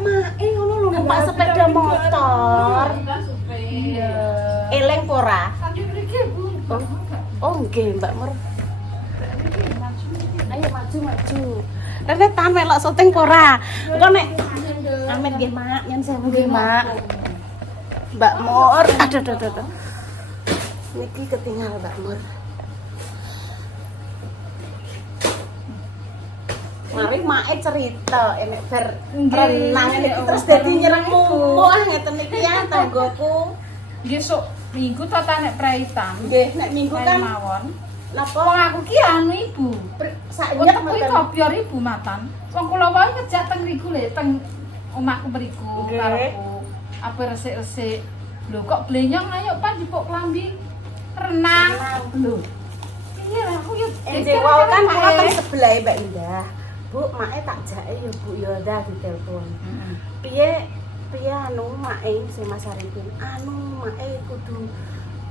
mae ngono lho, numpak sepeda motor. Iya. Eleng pora. Sampai mriki, Bu. Oh, nggih, Mbak Mur. Ayo maju. Rene tan melok syuting pora. Engko nek Amin nggih, Mak. Yen sewu nggih, Mak. Mbak Mur, aduh. Niki ketinggal Mbak Mur. Mari mae cerita enek ber renang niki terus dadi nyeremu. Wah, ngeten niki ya tanggoku. Nggih sok minggu ta nek praitan. Nggih, nek minggu kan mawon. napa Wong aku ki anu Ibu. saiki Wong kuwi kopior Ibu matan. Wong kula wae ngejak teng riku lho, teng omahku mriku Nggih. karepku. Apa resik-resik. Lho kok blenyong ayo Pak dipuk klambi renang. Lho. Piye lah aku yo Enjing wae kan kula teng sebelah Mbak Indah. Bu, mae tak jake ya Bu Yoda ditelepon. Piye anu mae sing Mas Arifin. Anu mae kudu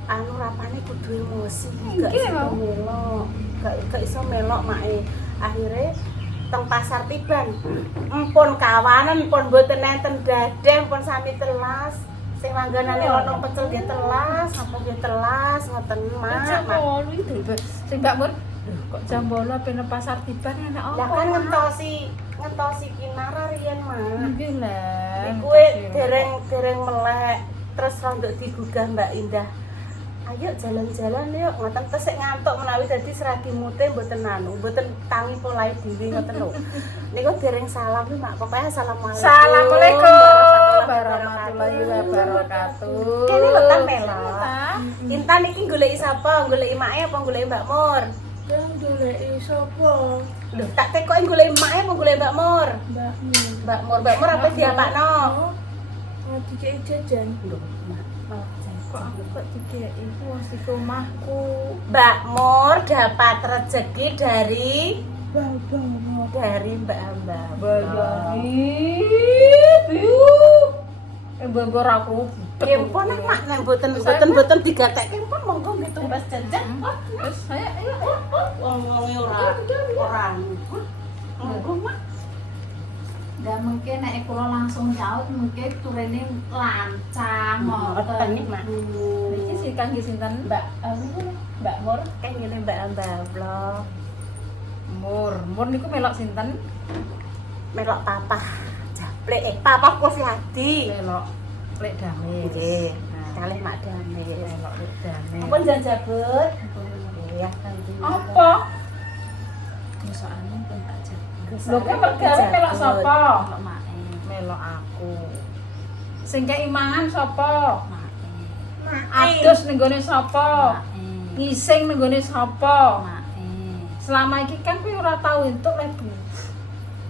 anu rapane kudu emosi. Gak Nggih, iso Mau. melok. Gak iso melok mae. Akhire teng pasar Tiban. Empun kawanan, empun mboten enten dadeh, empun sami telas. Sing langganane ono pecel nggih telas, apa nggih telas ngoten Mak. Jambolo itu sing Mbak Mur. Lho kok jambolo ben pasar Tiban enak apa? Lah kan ngentosi kinara riyen Mak. Nggih lah. Niku dereng melek terus rondok digugah Mbak Indah. Ayo jalan-jalan yuk, ngoten tesik ngantuk menawi dadi seragi mute mboten anu, mboten tangi polai dhewe ngoten lho. Niku dereng salam nih Mak, pokoknya assalamualaikum. Assalamualaikum warahmatullahi wabarakatuh. Kene lho tan melok. Intan iki goleki sapa? Goleki make apa goleki Mbak Mur? Yang goleki sapa? Lho, tak tekoki goleki make apa goleki Mbak Mur? Mbakmu. Mbak Mur apa diapakno? Oh, dikei jajan. Lho, Mak. Kok aku kok dikeki wong sing omahku. Mbak Mur dapat rezeki dari Bapak. Mbak. Mbok aku. Kempon Mak, nek boten digatekke pun monggo nggih tumbas jajan. Wis saya ayo. Wong-wonge ora. Monggo Mak. Dan mungkin nek kula langsung nyaut mungkin turene lancang Ngoten iki Mak. Iki sing kangge sinten? Mbak Mur kan ngene Mbak Blok. Mur niku melok sinten? Melok papa. Japlek papa Kusyadi. Melok Lek Damis. Nggih. Kalih Mak Damis. Melok Lek Damis. Ampun jan jabut. Ya, Apa? Soalnya pun tak jago. Lho kok mergawe melok sapa? Kalau mae, Melok aku. Sing kei mangan sapa? mae, Adus ning gone sapa? mae, Ngising ning gone sapa? mae. Selama iki kan kowe ora tau entuk lebu.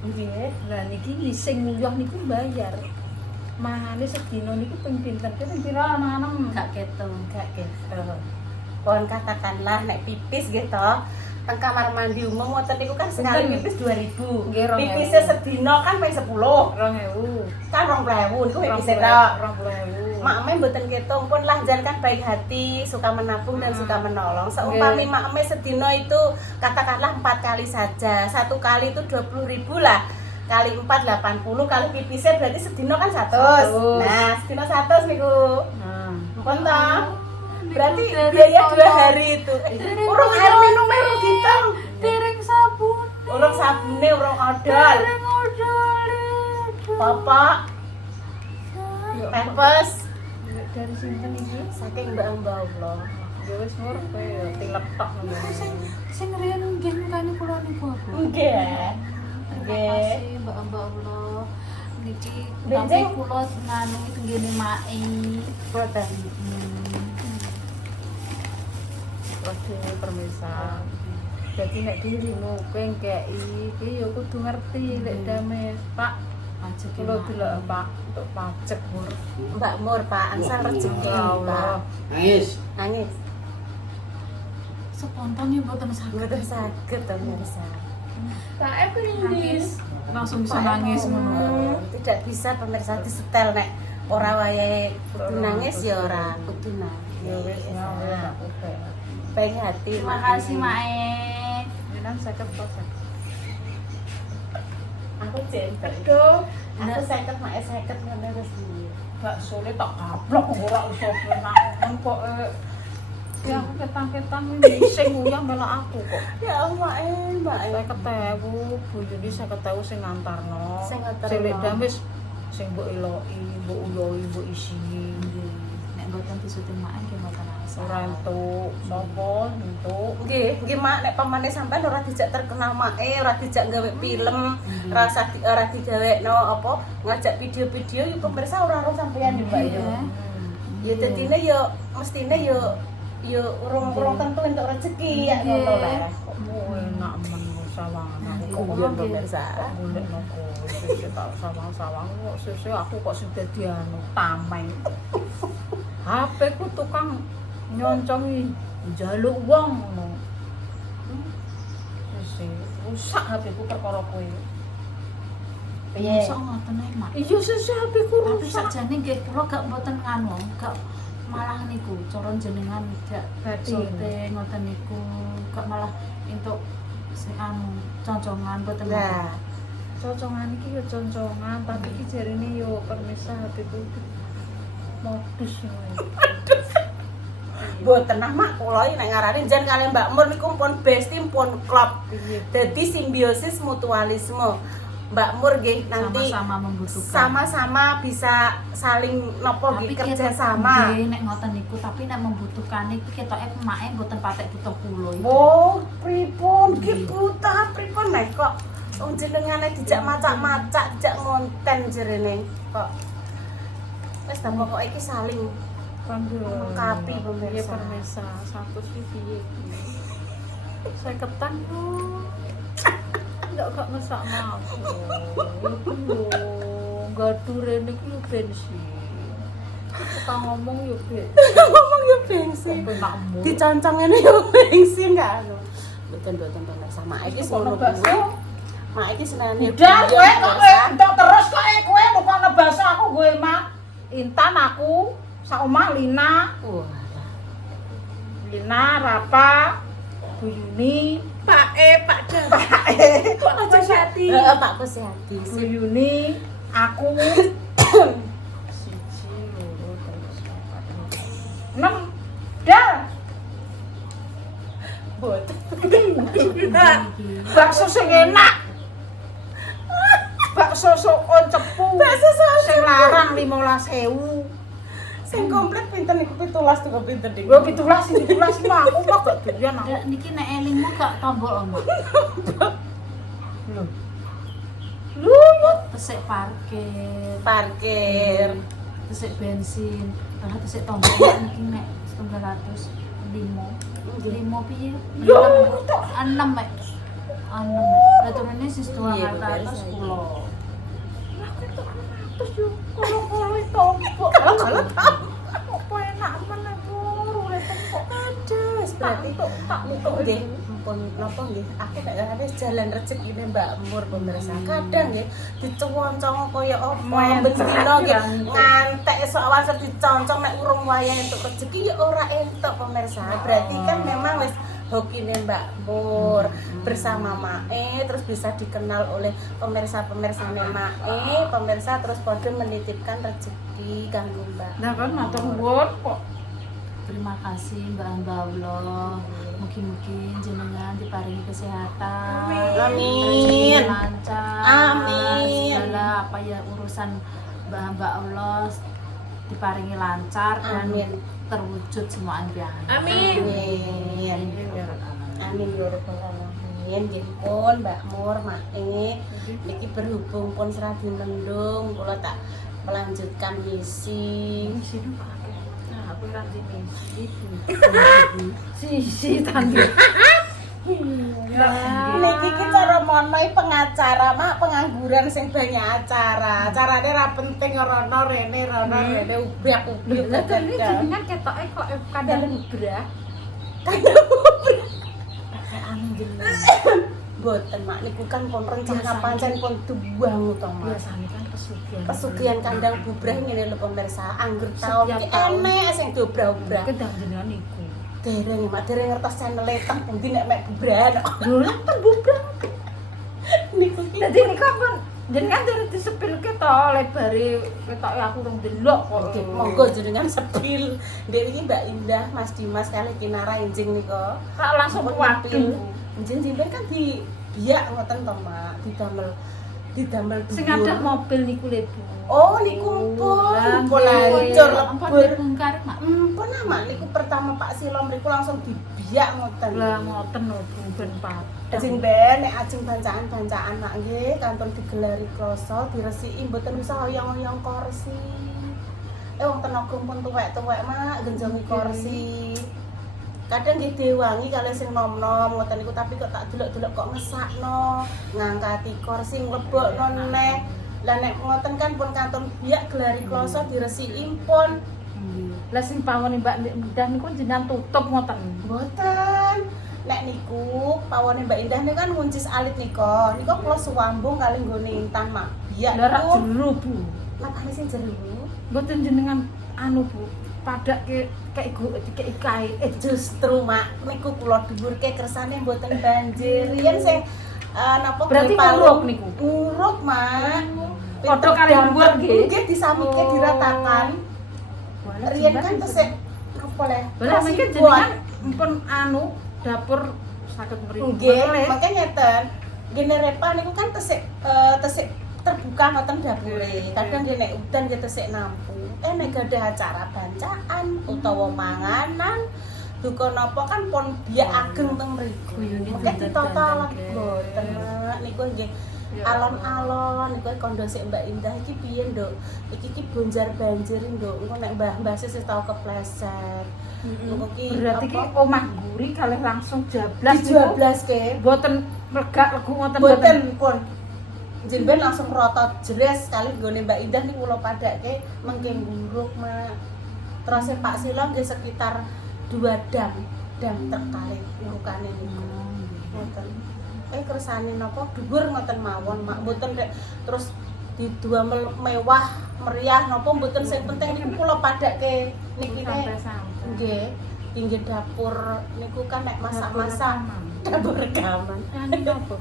Nggih. Lah niki ngising nguyuh niku bayar. Mahane sedina niku ping pinten? Ping pira anak-anak? Gak ketung. Gak gitu. Pohon katakanlah nek pipis gitu teng kamar mandi umum ngoten niku kan sekali Bener. pipis 2000. Nggih, 2000. Pipisnya sedina kan ping 10. 2000. Kan 2000 niku pipisnya tok. 20.000. Makme mboten ketung pun lahjan kan baik hati, suka menabung dan suka menolong. Seumpami makme sedina itu katakanlah 4 kali saja. 1 kali itu 20.000 lah. Kali 4 80, kali pipisnya berarti sedina kan 100. 100. Nah, sedina 100 niku. Nah, Mpun toh? Berarti biaya 2 hari itu. Urung air minum urung gitu. dereng sabun. Urung sabune, urung odol. Papa, pepes Dari sinten iki? saking Mbak Allah. Ya wis mur kowe ya tiletok ngono. Sing riyen nggih mutane kula niku aku. Nggih. Terima Nggih. kasih Mbak Allah. Niki Benjing. tapi kula nganu itu ngene mae. Boten. Waduh permisa. Jadi nek dirimu kowe ngkei, kowe ya kudu ngerti lek Damis, Pak. Pajak Kula delok Pak untuk pajak mur. Mbak Mur, Pak, angsal rezeki, Ya Allah. Pak. Nangis. Nangis. Spontan ya mboten saged. Mboten saged to mirsa. Tak aku nangis. Langsung bisa nangis ngono. Tidak bisa pemirsa disetel nek ora wayahe kudu nangis ya ora kudu nangis. Ya wis ya oke. Baik hati. Terima Mak. kasih Mae. Jenengan saged kok. Aku cinta. Aduh, Aku 50 mak 50 ngono wis. Gak sulit tak gablok ora iso kenalan kok. Ya aku ketang-ketang ini sing uyah melok aku kok. Ya Allah, Mbak. Saya ketemu Bu Yuni, saya ketemu sing ngantarno. Sing ngantarno. Cilik damis sing mbok eloki, mbok uyoi, mbok isi. Nek mboten disuting mak nggih mboten asa. Ora entuk sapa entuk. Nggih Mak, nek pamane sampean ora dijak terkenal mae, ora dijak gawe film, ora digawekno apa ngajak video-video yo pemirsa ora ora sampean yo Mbak yo. Ya dadine yo mestine yo urung tentu entuk rezeki ya ngono lah. Kok enak men sawangan aku kok Iya pemirsa. golek noko sesuk tak sawang-sawang kok sesuk aku kok sing dadi anu tameng. HP ku tukang nyoncongi njaluk wong ngono. Sesuk rusak HP ku perkara kowe. Piye? Iso ngoten ae mak. Iya sesuk HP ku Tapi rusak. sakjane nggih kula gak mboten nganu, gak malah niku cara jenengan gak Batin. syuting ngoten niku, gak malah entuk sing anu concongan mboten. Lah, Cocongan iki yo concongan, tapi iki jarine yo permisa HP ku modus ngono. mboten nah Mak kula iki nek ngarani jan kalian Mbak Mur niku pun bestie pun klop. Piye? Dadi simbiosis mutualisme. Mbak Mur nggih nanti sama-sama membutuhkan. sama-sama bisa saling nopo Tapi nggih kerja sama. nggih nek ngoten niku, tapi nek membutuhkan niku ketoke emake mboten patek butuh kula iki. Oh, pripun ki buta pripun nek kok wong jenengane dijak macak-macak, dijak ngonten jerene kok. Wis ta pokoke iki saling melengkapi pemirsa. Iya pemirsa, satu sih piye iki. Saya ketan yo. Gak ngesak aku. Iku lho, gaduh rene iki yo bensin. Tukang ngomong yo bensin. Ngomong ya bensin. Sampai nak mu. Dicancang ngene yo bensin kan. Betul-betul pemirsa. Mak iki Kok ngono ngebahas kuwi. yo? Mak iki senane. Udah kowe kok entuk terus kok kowe bukan ngebahas aku gue mah. Intan aku, sak omah Lina, Wah. Lina, Rapa, Bu Yuni, Pak Dan. Aja hati. Heeh, Pak Kusihati. Bu Yuni, aku, siji, loro, terus papat, enam, dah. Boten. Bakso sing enak. Bakso sokon cepu. Bakso sokon sing larang 15.000. Sing komplit pinten niku 17 tuh pinten niku. Gua 17 mah aku mah gak doyan aku. Niki nek elingmu gak tombol ono. Lho. Lu Tesik parkir, Parkir. tesik bensin, malah tesik tombol niki nek 900 limo piye? Yo, 6 mek. 6. Lah turune sis Iya, 200 kula. aku itu 100 yo. Kalau tombok. Kalau Apa enak meneh urip kok. aduh, berarti tak niku nggih ampun napa nggih aku nek ngarane jalan rezekine Mbak Mur pemirsa. Kadang nggih diconcong kaya apa bendina nggih ngantek esuk awan diconcong nek urung wayah entuk rezeki ya ora entuk pemirsa. Berarti kan memang wis hokine Mbak Mur bersama Mae terus bisa dikenal oleh pemirsa-pemirsane Mae, pemirsa terus padha menitipkan rezeki kanggo Mbak. Nah kan matur nuwun kok. Terima kasih Mbak Allah. Mugi-mugi jenengan diparingi kesehatan. Amin. Rezeki lancar. Amin. Segala apa ya urusan Mbak Allah diparingi lancar dan Amin. terwujud semua impian. Amin. Amin. Amin ya rabbal alamin. Nggih pun Mbak Mur, Mae. Niki berhubung pun seradi mendung, kula tak melanjutkan misi. Sini Pak. Nah, aku kan di sisi tangga. Niki ki cara monoi pengacara, mak pengangguran sing banyak acara. Acarane ra penting rono rene ubrak-ubrik. Lah kan iki jenengan ketoke kok kandang bubrah. Amin jenengan. Boten mak niku kan pun rencana pancen pun duwang utama. Biasane kan pesugihan. Pesugihan kandang bubrah ngene lho pemirsa, anggur taun iki enek sing dobrak-obrak. Kedang jenengan iku. Dereng mak dereng ngertos channel teng pundi nek mek bubrahan. Lho lah kan bubrah. Niku ki Dadi niku pun Jenengan terus disepilke to lebare ketoke aku rung delok kok. Oke, monggo jenengan sepil. Ndek iki Mbak Indah, Mas Dimas kali Kinara enjing nika. Tak langsung waduh. Enjing jimben kan di biak ngoten to, Mak. Didamel Sing ada mobil niku le Bu. Oh, niku pun nggih. bocor Ampun lebur. bongkar mak. Pun Mak niku pertama Pak Silom niku langsung dibiak ngoten. Lah ngoten lho Bu ben padang. Ajeng ben nek ajeng bancaan-bancaan Mak nggih kantun digelari krasa diresiki mboten usah oyong-oyong kursi. Wong tenaga pun tuwek-tuwek Mak genjongi kursi. Kadang nggih diwangi kalih sing nom-nom ngoten niku tapi kok tak delok-delok kok ngesakno, ngangkati kursi mlebokno neh. Lah nek ngoten kan pun kantun biak gelari kloso diresiki pun. Lah sing pawon Mbak Indah niku jenengan tutup ngoten. Mboten. Nek niku pawone Mbak Indah niku kan nguncis alit nika. Nika kula suwambung kali nggone intan Mak. Biak Lah rak niku jero Bu. napane sing jero. Mboten jenengan anu Bu. Padake kayak kae. Justru Mak niku kula dhuwurke kersane mboten banjir. Yen sing napa Berarti nguruk niku? Nguruk Mak. Padha kali dhuwur nggih. Nggih disamike diratakan. Riyen kan tesih apa le? Lah mungkin jenengan mpun anu dapur saged mriki. Nggih, mangke ngeten. Gene repa niku kan tesih terbuka ngoten dapure. Kadang nggih nek udan nggih tesih nampu. Nek gadah acara bancaan utawa manganan duka napa kan pon biak ageng teng mriku. Mangke ditata lan boten. Niku nggih alon-alon niku kondo sik Mbak Indah iki piye, Nduk? Iki bonjar banjir, Nduk. Engko nek mbah-mbah sih tau kepleset. Engko ki Berarti ki omah guri kalih langsung jablas niku. dijablaske. Mboten megak legu ngoten Boten pun. Jenben langsung rotot jres kali nggone Mbak Indah niku kula padake mengke nguruk Mak. Terus Pak Silom nggih sekitar 2 dam terkali urukane niku. Ngoten. Kersane napa dhuwur ngoten mawon Mak. Mboten terus didamel mewah meriah napa mboten sing penting niku kula padake niki sampai-sampai. nggih. Pinggir dapur niku kan nek masak-masak dapur rekaman. Anu napa?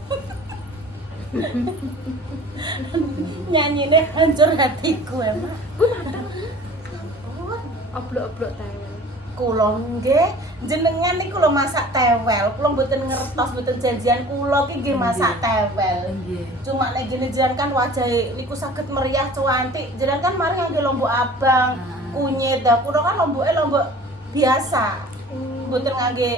Nyanyine hancur hatiku Mak. Oblok-oblok tewel. Kula nggih jenengan niku lho masak tewel. Kula mboten ngertos mboten janjian kula ki nggih masak tewel. Nggih. Cuma nek jenengan kan wajahe niku saged meriah cuantik. Jenengan kan mari ngangge lombok abang, kunyit. Lah kula kan lomboke lombok biasa. Mboten ngangge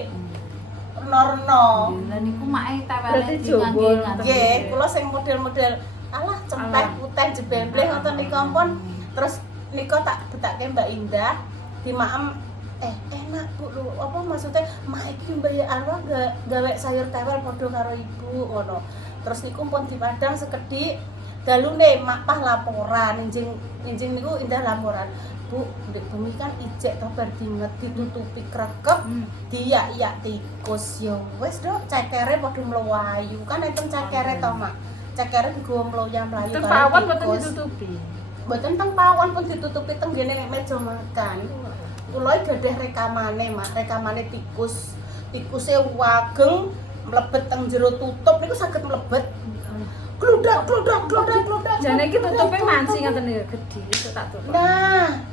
reno-reno. Lah niku make tewele Berarti dingangge Jawa. ngaten. Nggih, kula sing model-model alah cempek putih jebembleh ngoten nika pun. Terus nika tak betake Mbak Indah dimaem enak Bu lho, apa maksudnya mak iki mbayar gawe sayur tewel padha karo ibu ngono. Terus niku pun dipadang sekedhik dalune mak pah laporan njing niku Indah laporan. Bu, ndek bumi kan ijek to bar dinget ditutupi krekep diyak-yak tikus ya wis Dok, cekere padha mlayu. Kan enten cekere to Mak. Cekere digawa mloya-mlayu Teng karo pawon mboten tikus. ditutupi. Mboten teng pawon pun ditutupi teng ngene nek meja makan. Kula gadah rekamane, Mak, rekamane tikus. Tikuse wageng mlebet teng jero tutup niku saged mlebet. Glodak. Jane iki tutupe mancing ngoten ya gedhi, iso tak tutup. Nah,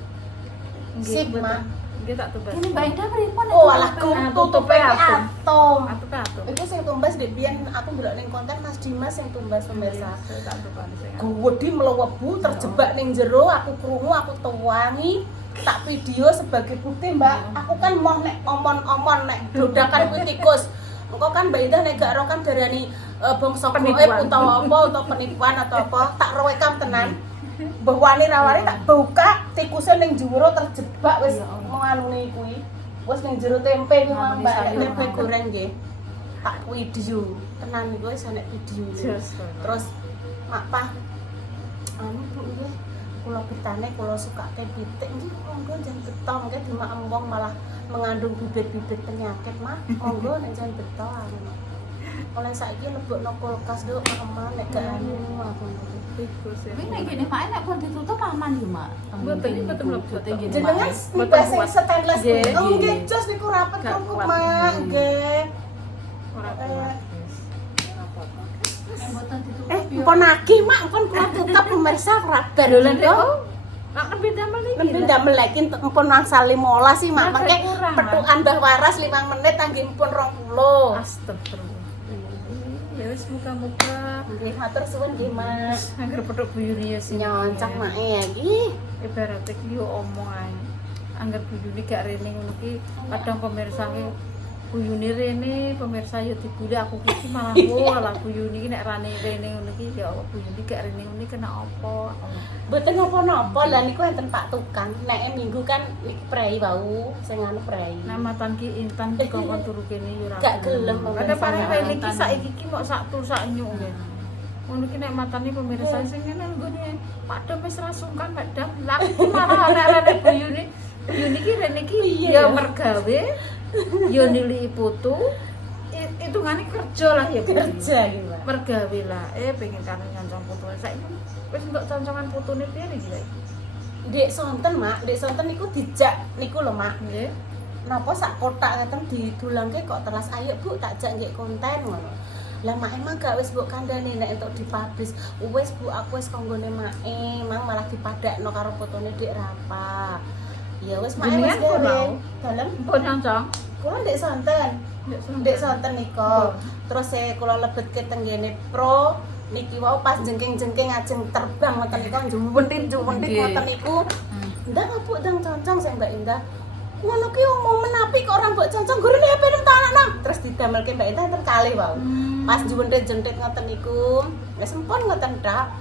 Nggih, sip, mboten. Mak. Nggih tak tutup. Ini Mbak Indah pripun? Oh, alah tutupe tutupe atom. atom. Atup-atup. Iku sing tumbas ndek biyen aku ndelok ning konten Mas Dimas sing tumbas pemirsa. Saya tak tutup sing. Gawedi mlebu terjebak ning jero, aku krungu, aku tuwangi, tak video sebagai bukti, Mbak. Aku kan mau nek omon-omon nek dodakan kuwi tikus. Engko kan Mbak Indah nek gak ro kan darani bangsa Penipuan. goib utawa apa utawa penipuan atau apa, tak rekam tenan. Mbah wani rawani tak buka tikuse ning jero terjebak wis nganune kuwi. Wis ning jero tempe kuwi Mbak, nek tempe goreng nggih. Tak video tenan niku wis ana video. Terus mak pah anu Bu nggih kula betane kula sukake pitik nggih monggo jan beto mengke dimaem wong malah mengandung bibit-bibit penyakit Mak monggo nek jan beto anu oleh saiki lebokno kulkas Duk aman nek gak anu aku Tikus ya. Kuwi nek ngene Mak nek pun ditutup aman yo Mak. Mboten, iki mboten mlebet. jenengan Mboten sing kuat. stainless Nggih, oh nggih. nggih jos niku rapet Gak kok kuat. Mak nggih Ora kuat. Wis. Ora apa-apa. mboten ditutup yo. Empun nagih mak, empun kula tutup pemirsa rabar Dolan lho. rek. Mak nembe damel iki. Nembe ndamel lagi empun wangsa 15 sih mak, Nah, mengke kurang, petukan Mbah Waras 5 menit anggih empun 20. Astagfirullah. Ya wis muga-muga Nggih, matur suwun nggih mak. angger petuk buyune ya sing Nyoncok mak ya iki. ibaratnya ki yo omong ae. Angger buyune gak rene ngono ki, kadang pemirsa ki buyune rene, pemirsa yo dibule aku ki malah lah buyune ki nek rane rene ngono ki ya buyune gak rene ngono ki kena apa. Mboten napa-napa lah niku enten Pak Tukang. Nek minggu kan iki prei wau sing anu prei. Nek matan ki intan dikongkon turu kene yo ora. Gak gelem, Ada paling pemirsa. rene ki saiki ki mok sak tur sak nyuk nggih. Ngono ki nek matane pemirsa sing ngene nggone padha wis ra sungkan medam. Lah iki malah nek rene buyune buyune ki rene ki Iya, ya ya. mergawe ya nilai putu hitungane kerja lah ya Kerja iki, Pak. mergawe lah pengen kan nyoncong putune saiki wis entuk concongan putune piye iki saiki Dek sonten mak, dek sonten niku dijak niku lho mak. nggih Napa sak kotak ngeten didulangke kok telas ayo Bu tak jak nggih konten ngono. Lah mak emang gak wis mbok kandhani nek entuk dipublish. Wis Bu aku wis konggone mak emang malah dipadakno karo fotone Dik Rapa. Ya wis mak wis Jenengan pun gawe. mau? Dalem pun nyoncong kula ndek sonten. Ndek sonten nika. Terus kula lebetke tenggene pro niki wau pas jengking-jengking ajeng terbang ngoten niku juwentit-juwentit Nggih. ngoten niku. Ndak ngapuk ndang concong sing Mbak Indah. Ngono ki omong menapi kok ora mbok concong gurune HP nem ta anakna. Terus didamelke Mbak Indah enten kalih wau. Pas juwentit-jentit ngoten niku, wis empun ngoten dak.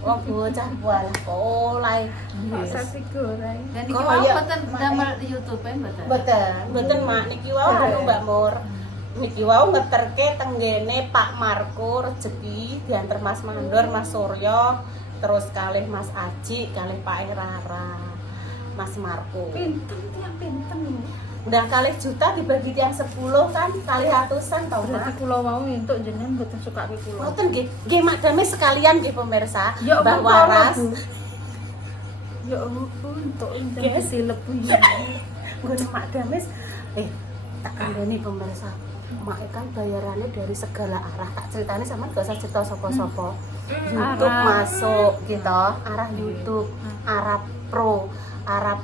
Wong bocah bualah olahe. masa digoreng Dan iki Kok mau ya, mboten Mak, damel YouTube-e mboten. Mboten mak niki wau anu Mbak Mur. Niki wau ngeterke tenggene Pak Marco rezeki diantar Mas Mandor, Mas Suryo, terus kalih Mas Aji, kalih Pak Rara, Mas Marco. pinten tiang pinten Udah kalih juta dibagi tiang 10 kan, kalih ratusan tau berarti mak. kula wau entuk jenengan mboten suka ke kula Ngoten nggih, nggih madame sekalian nggih pemirsa. ya Mbah ampun, Waras. Bu. Ya ampun, untuk indah Yes. kesilep ini. Ngono madame tak kandhani pemirsa. Mak kan bayarannya dari segala arah. Tak ceritanya sama gak usah cerita sapa-sapa. YouTube Arah. masuk gitu, arah YouTube, arah pro, arah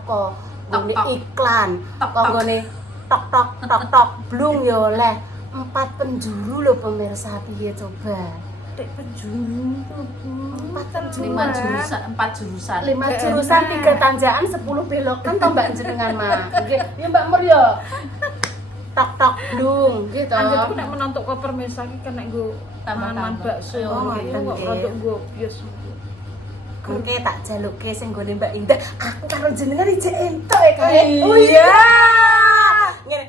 kok ngene iklan, kok ngene tok blung ya oleh 4 penjuru lho pemirsa piye coba. Dek penjuru tuh, Bu. 4 penjuru. 4 jurusan. 5 jurusan 3 tanjakan 10 belokan toh Mbak jenengan mah. Nggih, ya Mbak Mur ya. Tok blung gitu. Anjir aku nek menonton koper mesa iki kena nggo Tambah-tambah. mangan bakso. Oh, Iya, ngoten, kok nggih. rodok nggo bias. Mengke tak jaluke sing gone Mbak Indah. Aku karo jenengan ijek entuk ya kae. Iya. Oh iya. Ngene.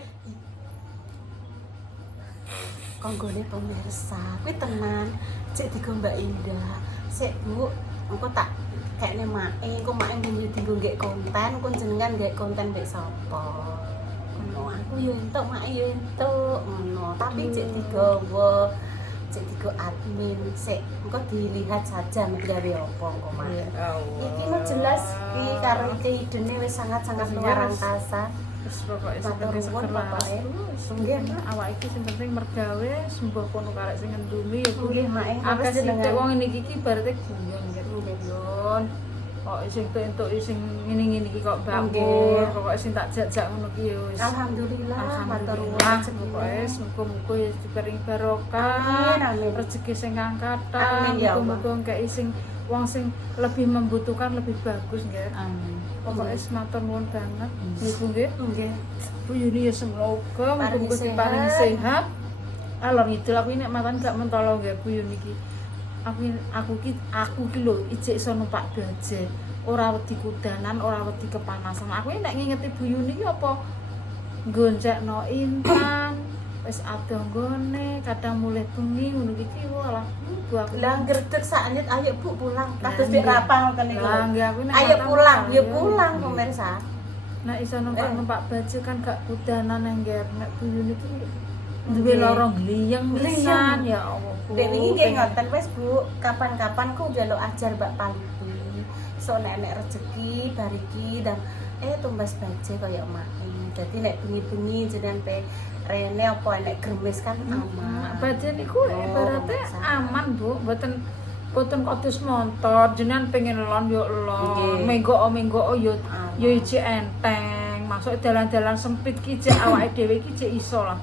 Konggone pemirsa, kuwi tenan. Cek digo Mbak Indah. Sik Bu, engko tak kayaknya mae, engko mae ngene dienggo nggih konten, engko jenengan nggih konten mbek sapa. Ngono aku yo entuk, mak yo entuk ngono. Tapi cek digawa cek digo admin sik engko dilihat saja mek gawe apa engko mak. Iki mah jelas iki karo iki idene wis sangat-sangat luar angkasa. Wis pokoke sing Matur penting nuwun, sekelas. pokoke. Nggih, awak iki sing penting mergawe sembuh kono karek sing ngendumi ya Bu. Nggih, Mak. Akeh sing jenengan. wong ngene iki ibarate guyon nggih guyon. Kok sing entuk sing ngene-ngene iki kok Nggih. bakul, pokoke sing tak jak-jak ngono ki ya wis. Alhamdulillah, matur nuwun Alhamdulillah, jenengan. pokoknya muga-muga ya diparingi barokah, Amin, amin. rezeki sing kangkatan, Amin, ya Allah. muga-muga engke sing wong sing lebih membutuhkan lebih bagus nggih. Amin. Pokoknya matur nuwun banget. Nggih Bu nggih. Nggih. Bu Yuni ya semoga Paringi muga-muga diparingi sehat. sehat. Alor ngidul aku ini nek matan gak mentolo nggih Bu Yuni iki. Aku ki lho ijek iso numpak baje. Ora wedi kudanan, ora wedi kepanasan. Aku ini nek ngingeti Bu Yuni ki apa goncekno intan. Wis adoh nggone, kadang mulih bengi ngono iki walah Bu aku. Lah ngredeg saknit ayo Bu pulang. Kados Lah, dik nggih. rapang ngoten niku. Lah nggih aku nek Ayo matan pulang, ayo. ya pulang pemirsa. Nek iso numpak baju kan gak kudanan engger. Nek Bu Yuni ki duwe Nggih. lorong gliyeng pisan Gliyeng. ya Allah. Bu. Dek wingi nggih ngoten wis Bu, kapan-kapan ku njaluk ajar Mbak Paliti. So nek rezeki bariki dan tumbas baje kaya mak. Jadi nek bengi-bengi jenengan pe rene apa nek gremes kan aman. Bajen niku ibaratnya aman, Bu. Boten kados montor, jenengan pengen lon yo lon. Menggo yo iji enteng. Maksud dalan-dalan sempit ki jek awake dhewe ki jek iso lah.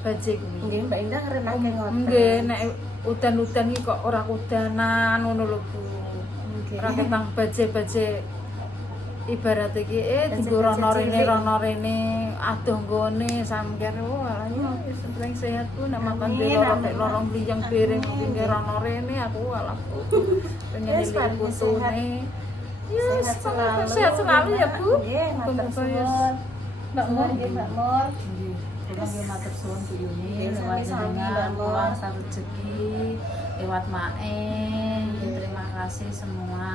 Baje kuwi. Nggih Mbak Indah renake ngoten. Nggih, nek udan-udan iki kok ora udanan ngono lho, Bu. Nggih. Ora ketang baje-baje ibarat iki dienggo rono rene adoh nggone sampeyan alah wis penting sehat ku nek makan lorong liyang piring pinggir rono rene aku alah pengen lihat putune Sehat selalu. sehat selalu ya Bu. Nggih, matur suwun. Mbak Mur nggih Mbak Mur. Nggih, kula nggih matur suwun Bu Yuni Nggih, lewat sami-sami, jenengan Mbak. kula sak rezeki lewat Mae. Nggih, terima kasih semua.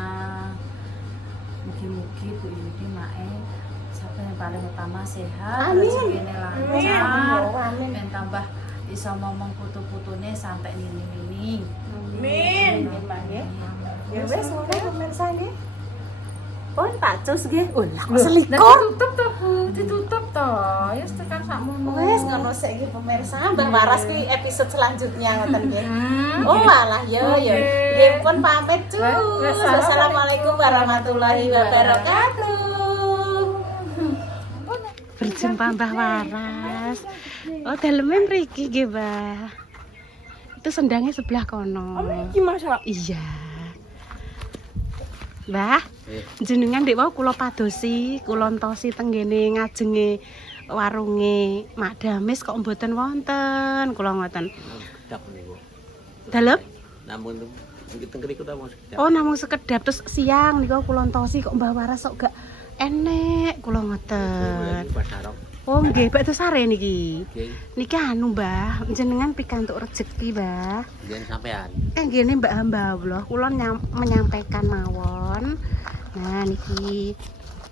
Mugi-mugi Bu Yuni Mae sampai yang paling utama sehat, Amin. rezekine lancar, Amin. ben tambah iso ngomong putu-putune sampai nini-nini. Amin. Nggih, Mbak nggih. Ya wis ngono pemirsa nggih. Pun tak cus nggih. Lah kok selikur. Ditutup toh Bu, ditutup toh. Ya tekan sakmono. Wes ngono sik nggih pemirsa, Mbak Waras ki episode selanjutnya ngoten nggih. Hmm. Oh alah yo yo. Nggih pun pamit cus. Wassalamualaikum Wassalamualaikum warahmatullahi wabarakatuh. Berjumpa Mbah Waras. Oh daleme mriki nggih, Mbah. Itu sendangnya sebelah kono. Iki masak. Iya. Mbah, jenengan ndek wau kula padosi, kula entosi tenggene ngajenge warunge Mak Damis kok mboten wonten, kula ngoten. Sekedap niku. Dalem? Namun kita ngriku ta mau sekedap. Oh, namung sekedap terus siang niku kula entosi kok Mbah Waras kok gak enek, kula ngoten. Pasarok. Oh, nggih, bakdo sare niki. Nggih, Niki anu, Mbah, jenengan pikantuk rezeki, Mbah. nggih sampean. Gini Mbak Hamba Allah, kula menyampaikan mawon. Nah niki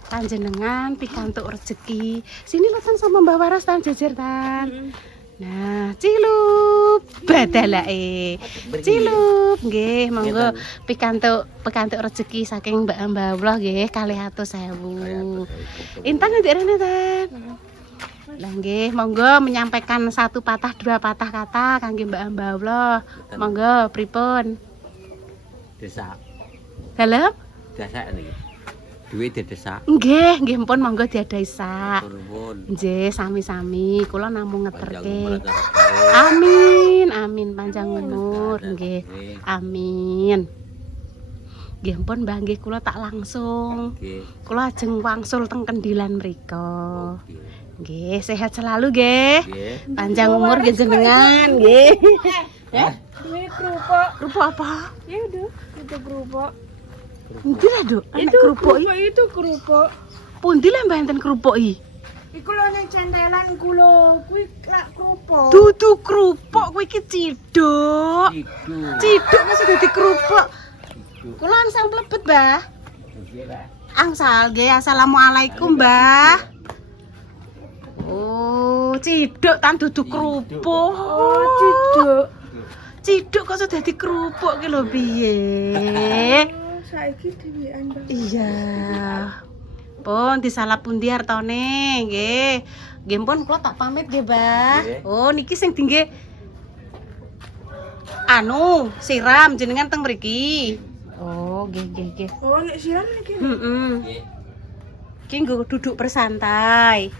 panjenengan pikantuk rezeki. Sini latan sama Mbak Waras tan jejer tan. Nah, cilup badalake. Cilup nggih, monggo pikantuk rezeki saking Mbak Hamba Allah nggih 200.000. Intan nanti rene tan. Lah nggih, monggo menyampaikan satu patah dua patah kata kangge Mbak Hamba Allah. Monggo pripun? Desa. Dalem? Desa niki. Duit didesak. Nggih, nggih pun monggo diadahi sak. Turun. Nggih, sami-sami kula namung Panjang ngeterke. umur Amin, amin panjang umur nggih. Amin. Nggih pun Mbah nggih kula tak langsung. Nggih. Kula ajeng wangsul teng Kendilan mriko. Nggih. Nggih, sehat selalu nggih. Nggih. Panjang umur nggih jenengan nggih. Ini kerupuk. Kerupuk apa? Ya udah, itu kerupuk. Pundi lah, Duk? Enek Itu kerupuk iki. kerupuk itu kerupuk. Pundi lah Mbah enten kerupuk iki? Iku lho ning centelan kulo, kuwi lak kerupuk. Dudu kerupuk kuwi iki ciduk. Itu. Ciduk kok sudah di kerupuk. Itu. Kula angsal mlebet, Mbah. Nggih, Pak. Angsal nggih. Assalamualaikum, Mbah. Oh, ciduk tan dudu kerupuk. Oh, ciduk. Ciduk kok sudah di kerupuk ki lho piye? Oh, saiki dhewean, Bang. Iya. Pun disalah pundi artone nggih. Nggih pun kula tak pamit nggih, Mbah. Nggih. Oh, niki sing dingge anu siram jenengan teng mriki. Oh, nggih. Oh, nek siram iki. Heeh. Nggih. Ki nggo duduk bersantai.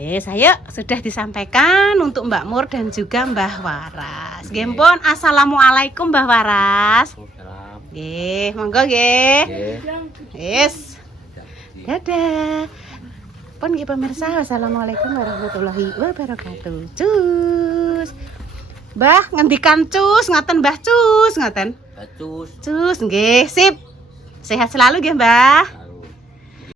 Saya sudah disampaikan untuk Mbak Mur dan juga Mbah Waras. Nggih pun assalamualaikum Mbah Waras. Salam. Nggih, monggo nggih. Nggih. Yes. Dadah. Pun nggih pemirsa, wassalamualaikum warahmatullahi wabarakatuh. Cus. Mbah ngendikan cus, ngaten Mbah cus, ngaten. Bacus. Cus nggih, sip. Sehat selalu nggih, Mbah.